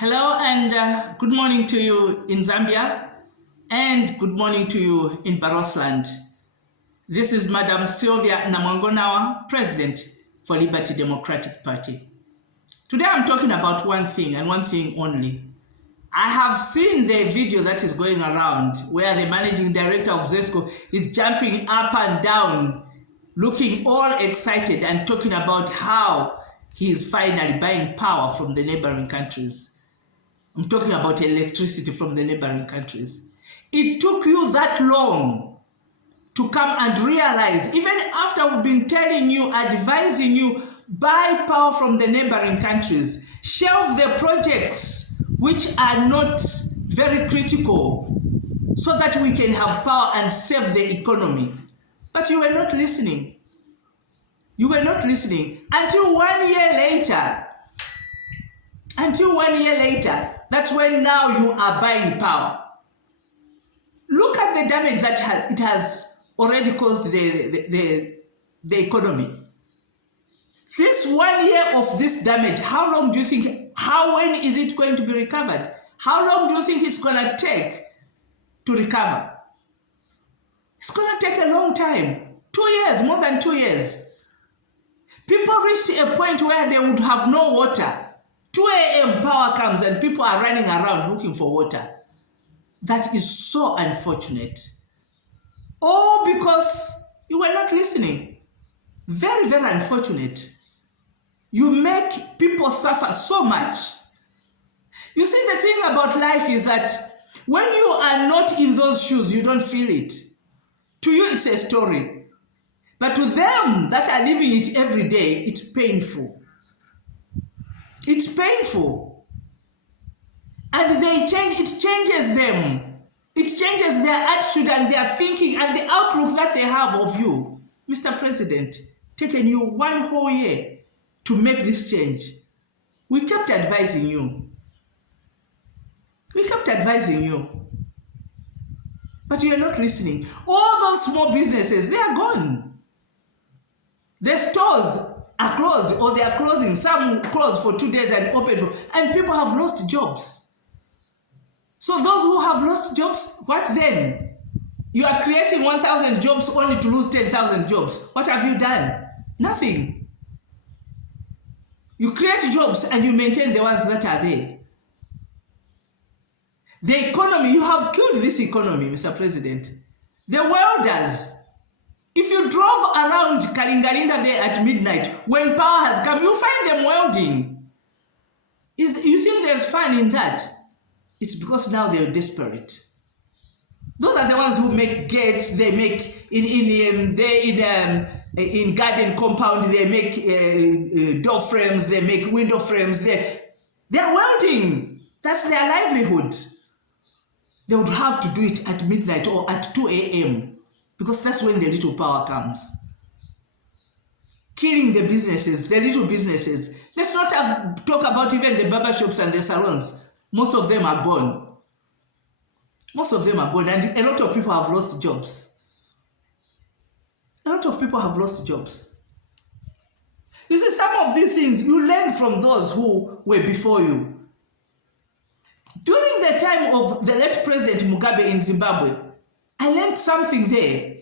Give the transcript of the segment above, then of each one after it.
Hello and good morning to you in Zambia and good morning to you in Barosland. This is Madam Sylvia Namwangonawa, President for Liberty Democratic Party. Today I'm talking about one thing and one thing only. I have seen the video that is going around where the managing director of Zesco is jumping up and down, looking all excited and talking about how he is finally buying power from the neighboring countries. I'm talking about electricity from the neighboring countries. It took you that long to come and realize, even after we've been telling you, advising you, buy power from the neighboring countries, shelve the projects which are not very critical so that we can have power and save the economy. But you were not listening. You were not listening until 1 year later. Until 1 year later, that's when now you are buying power. Look at the damage that it has already caused the economy. This 1 year of this damage, how long do you think, when is it going to be recovered? How long do you think it's going to take to recover? It's going to take a long time. 2 years, more than 2 years. People reach a point where they would have no water. 2 a.m. power comes and people are running around looking for water. That is so unfortunate. All because you were not listening. Very, very unfortunate. You make people suffer so much. You see, the thing about life is that when you are not in those shoes, you don't feel it. To you, it's a story. But to them that are living it every day, it's painful. It's painful. And it changes them. It changes their attitude and their thinking and the outlook that they have of you. Mr. President, taken you 1 whole year to make this change. We kept advising you. We kept advising you. But you are not listening. All those small businesses, they are gone. The stores are closed or they are closing. Some closed for 2 days and open and people have lost jobs. So those who have lost jobs, what then? You are creating 1,000 jobs only to lose 10,000 jobs. What have you done? Nothing. You create jobs and you maintain the ones that are there. The economy, you have killed this economy, Mr. President. The welders. If you drove around Kalingalinda there at midnight, when power has come, you find them welding. You think there's fun in that? It's because now they're desperate. Those are the ones who make gates. They make in garden compound. They make door frames. They make window frames. They're welding. That's their livelihood. They would have to do it at midnight or at 2 a.m. because that's when the little power comes. Killing the businesses, the little businesses. Let's not talk about even the barber shops and the salons. Most of them are gone. Most of them are gone, and a lot of people have lost jobs. A lot of people have lost jobs. You see, some of these things you learn from those who were before you. During the time of the late President Mugabe in Zimbabwe, I learned something there.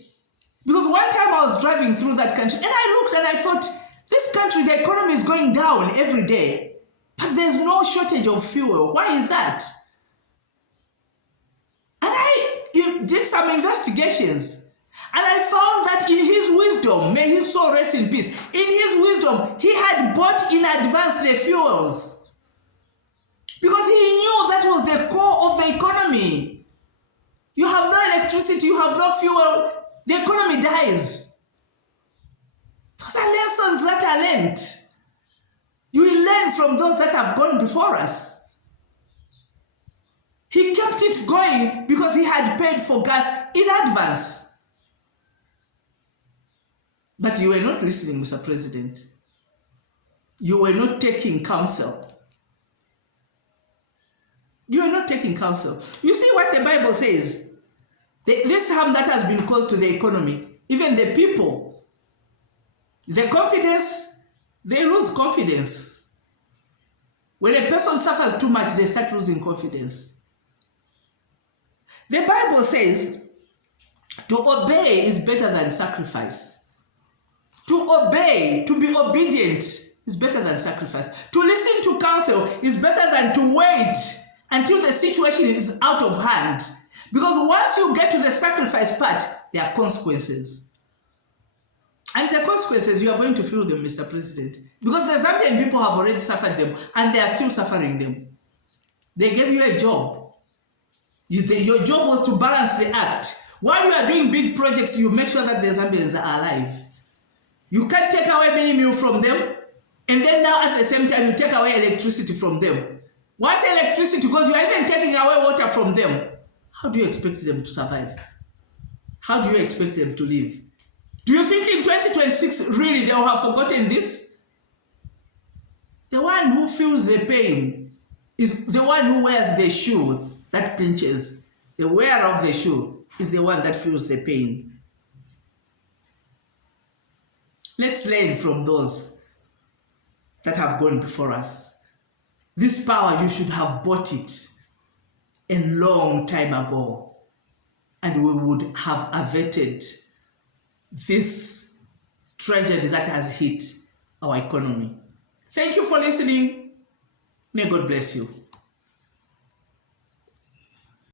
Because one time I was driving through that country and I looked and I thought, this country, the economy is going down every day, but there's no shortage of fuel. Why is that? And I did some investigations and I found that in his wisdom, may his soul rest in peace, in his wisdom, he had bought in advance the fuels. Because he knew that was the core of the economy. You have no electricity, you have no fuel, the economy dies. Those are lessons that are learned. You will learn from those that have gone before us. He kept it going because he had paid for gas in advance. But you were not listening, Mr. President. You were not taking counsel. You are not taking counsel. You see what the Bible says. This harm that has been caused to the economy, even the people, the confidence, they lose confidence. When a person suffers too much, they start losing confidence. The Bible says to obey is better than sacrifice. To obey, to be obedient is better than sacrifice. To listen to counsel is better than to wait until the situation is out of hand. Because once you get to the sacrifice part, there are consequences. And the consequences, you are going to feel them, Mr. President. Because the Zambian people have already suffered them, and they are still suffering them. They gave you a job. Your job was to balance the act. While you are doing big projects, you make sure that the Zambians are alive. You can't take away mini meal from them, and then now at the same time, you take away electricity from them. Once electricity goes, you are even taking away water from them. How do you expect them to survive? How do you expect them to live? Do you think in 2026, really, they will have forgotten this? The one who feels the pain is the one who wears the shoe that pinches. The wearer of the shoe is the one that feels the pain. Let's learn from those that have gone before us. This power, you should have bought it a long time ago, and we would have averted this tragedy that has hit our economy. Thank you for listening. May God bless you.